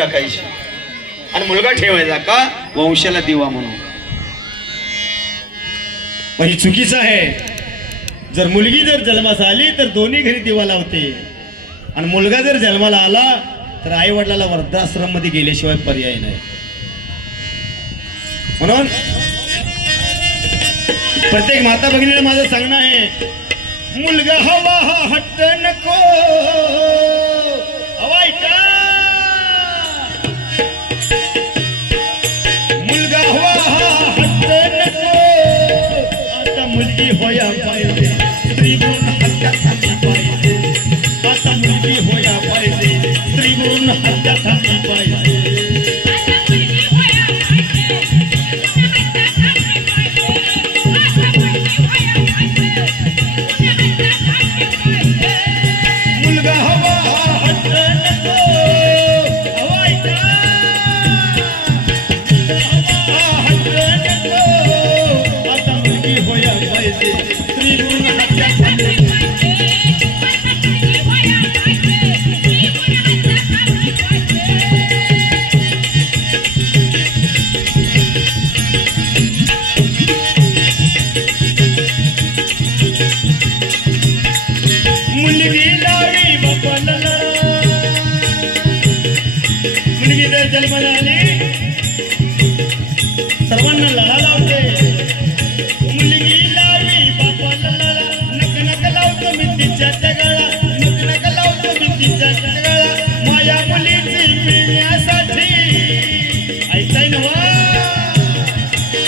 टाकायची. आणि मुलगा ठेवायचा का? वंशाला दिवा म्हणून. पण ही चुकीचं आहे. जर मुलगी जर जन्मास आली तर दोन्ही घरी दिवा लावते. आणि मुलगा जर जन्माला आला तर आई वडिलाला वृद्धाश्रममध्ये गेल्याशिवाय पर्याय नाही. म्हणून प्रत्येक माता भगिनीला माझं सांगणं आहे मुलगा हवा हा हट्ट नको. मुलगी होया पाहिजे. स्त्री म्हणून हत्या झाली पाहिजे. आता मुलगी होया पाहिजे. स्त्री म्हणून हत्या झाली मुलगी जर जन्माला आली. सर्वांना लढा लावते. मुलगी लावी बापाला लढा नक नक लावतो मी तिच्या जगाला. नक नक लावतो मी तिच्या जगाला. माया मुलीची मिळण्यासाठी ऐकताय नवा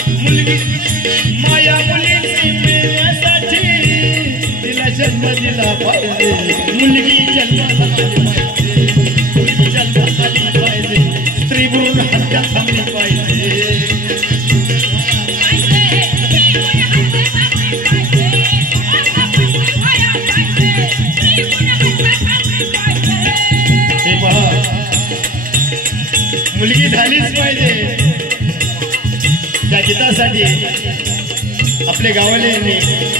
मुलगी माया मुलीची मिळण्यासाठी तिला जन्म दिला पाहिजे. मुलगी जन्माला आली करण्यासाठी गीतासाठी आपले गावाले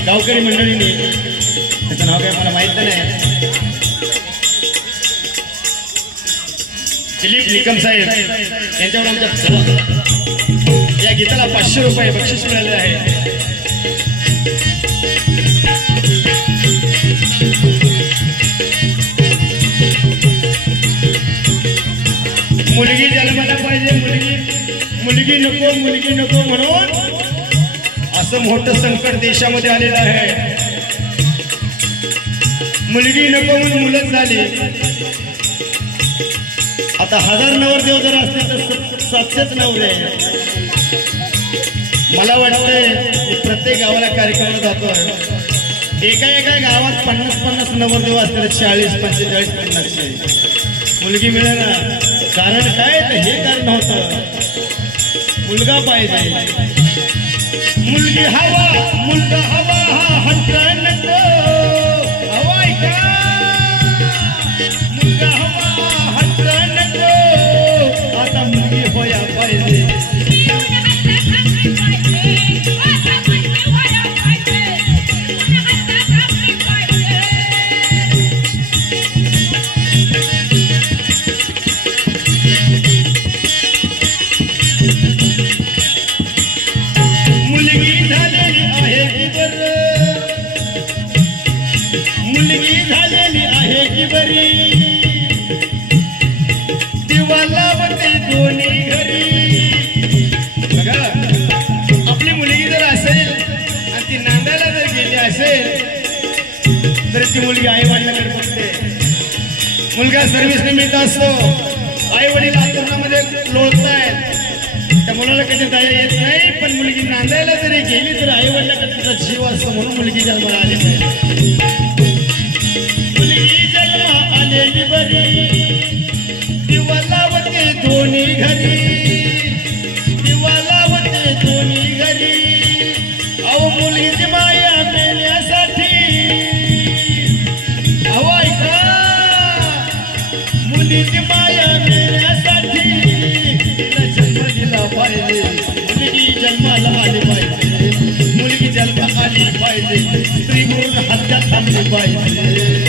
गावकरी मंडळीने. त्याचं नाव काय मला माहीत नाही. दिलीप निकम साहेब यांच्यावर आमच्या या गीताला पाचशे रुपये बक्षीस मिळाले आहे. मुलगी जन्माला पाहिजे मुलगी मुलगी नको मुलगी नको म्हणून असं मोठं संकट देशामध्ये आलेलं आहे. मुलगी नको म्हणून मुलंच झाली. आता हजार नवरदेव जर असले तर सातशेच नवरे आहे. मला वाटतंय प्रत्येक गावाला कार्यक्रम जातोय. एका एका गावात पन्नास पन्नास नवरदेव असतात चाळीस पंचेचाळीस पन्नासशे. मुलगी मिळेना. कारण काय? तर हे कारण होतं. मुलगा पाहिजे. मुलगी हवा मुलगा हवा हा हट्ट नको. हवाय मुलगा हवा. मुलगी झालेली आहे की बरी? दिवा लावते दोन्ही घरी. आपली मुलगी जर असेल आणि ती नांदायला जर गेली असेल तर ती मुलगी आई वडिलांकडे बघते. मुलगा सर्व्हिस निमित्त असतो. आई वडील अंतरणामध्ये लोळतायत. त्या मुलाला कधी दया येत नाही पण मुलगी नांदायला जरी गेली तर आई वडिलाकडे तिचा जीव असतो म्हणून मुलगी जन्माला आली नाही. घरी. दिवा लावते घरी. अहो मुलीची माया देण्यासाठी हवाय का मुलीची माया मिळण्यासाठी तिला जन्म दिला पाहिजे. मुलगी जन्माला आली पाहिजे. मुलगी जन्म आली पाहिजे. स्त्री म्हणून हत्या थांबली पाहिजे.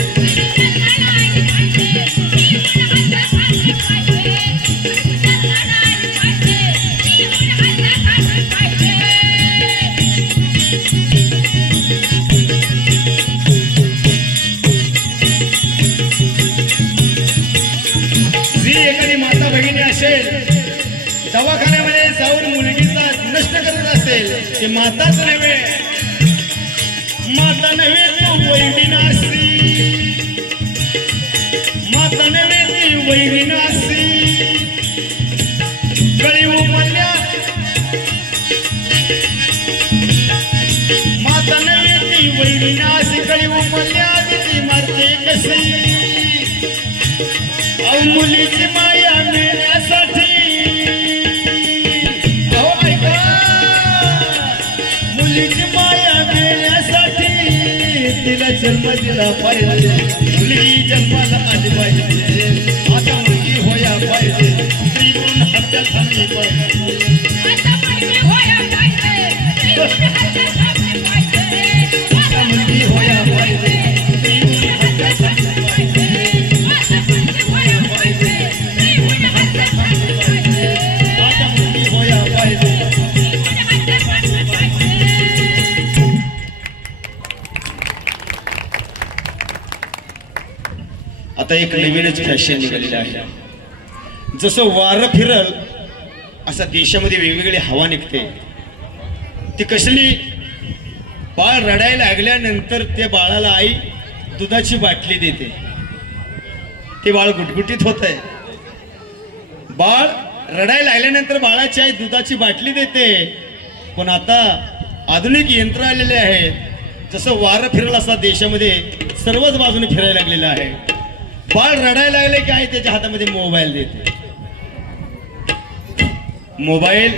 असेल माताच नव्हे. माता नव्हे ती वैरीण असती माता नव्हे ती वैरीण असती गळी उमल्या माता नव्हे ती वैरीण अशी गळी उमल्या ती मारते कशी. अहो मुलीची जन्म दिला पाहिजे. मुली जन्माला आली पाहिजे. आता मुलगी होया पाहिजे. स्त्री म्हणून हत्या थांबली पाहिजे. आता एक नवीनच फॅशन निघालेली आहे. जसं वारं फिरल असं देशामध्ये वेगवेगळी हवा निघते. ती कसली? बाळ रडायला लागल्यानंतर त्या बाळाला आई दुधाची बाटली देते. ते बाळ गुटगुटीत होत आहे बाळ रडायला लागल्यानंतर बाळाची आई दुधाची बाटली देते. पण आता आधुनिक यंत्र आलेले आहेत. जसं वारं फिरलं असा देशामध्ये सर्वच बाजूने फिरायला लागलेलं आहे. बाळ रडायला लागले की आई त्याच्या हातामध्ये मोबाईल देते. मोबाईल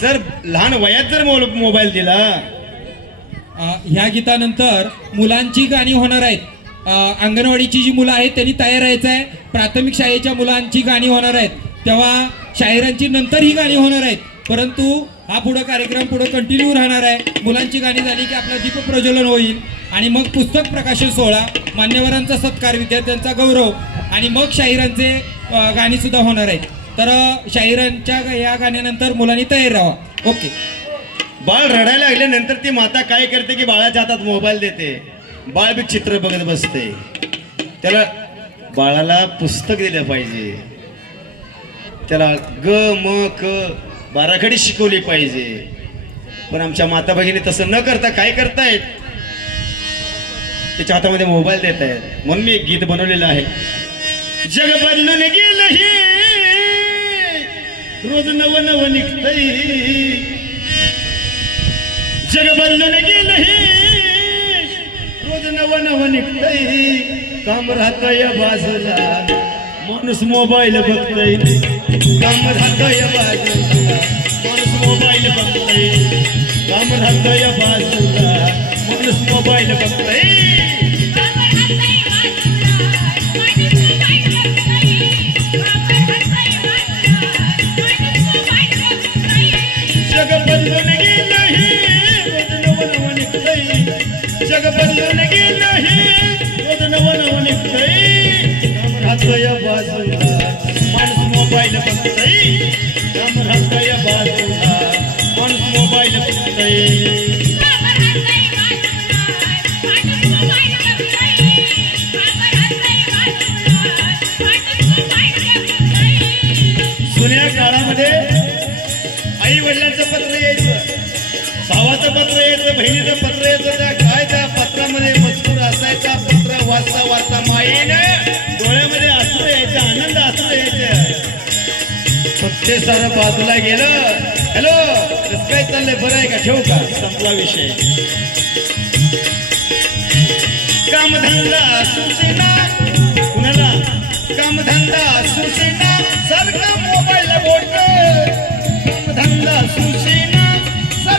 जर लहान वयात जर मो- मोबाईल दिला ह्या गीतानंतर मुलांची गाणी होणार आहेत. अंगणवाडीची जी मुलं आहेत त्यांनी तयार राहायचं आहे प्राथमिक शाळेच्या मुलांची गाणी होणार आहेत. तेव्हा शाहिरांची नंतर ही गाणी होणार आहेत. परंतु हा पुढं कार्यक्रम पुढं कंटिन्यू राहणार आहे. मुलांची गाणी झाली की आपलं दीप प्रज्वलन होईल. आणि मग पुस्तक प्रकाशन सोहळा मान्यवरांचा सत्कार विद्यार्थ्यांचा गौरव आणि मग शाहिरांचे गाणीसुद्धा होणार आहेत. तर शाहिरांच्या या गाण्यानंतर मुलांनी तयार राहा ओके. बाळ रडायला लागल्यानंतर ती माता काय करते की बाळाच्या हातात मोबाईल देते. बाळ बी चित्र बघत बसते. त्याला बाळाला पुस्तक दिलं पाहिजे. त्याला ग म क बाराखडी शिकवली पाहिजे. पण आमच्या माता भगिनी तसं न करता काय करतायत? त्याच्या हातामध्ये मोबाईल देत आहेत म्हणून मी एक गीत बनवलेलं आहे. जग बदलून गेलं हे. रोज नव नव निघतई जग बदलून गेलं हे. रोज नव नव निघतय काम राहतय बाजूला. माणूस मोबाईल बघतय काम राहतय बाजूला माणूस मोबाईल बघतय काम राहतय बाजूला माणूस मोबाईल बघतय जुन्या काळामध्ये आई वडिलांचं पत्र यायचं. भावाचं पत्र यायचं बहिणीचं पत्र यायचं त्या काय त्या पत्रामध्ये मजकूर असायचा पत्र वाचता वाचता माईने डोळ्यामध्ये अश्रू यायचे आनंद अश्रू यायचे. पण ते सारं बाजूला गेलं. हॅलो? काय चाललंय? बरं आहे का? ठेवू का? संपला विषय. कामधंदा सुसेना कुणाला? कामधंदा सुसेना सारखा मोबाईल बोट कामधंदा सुसेना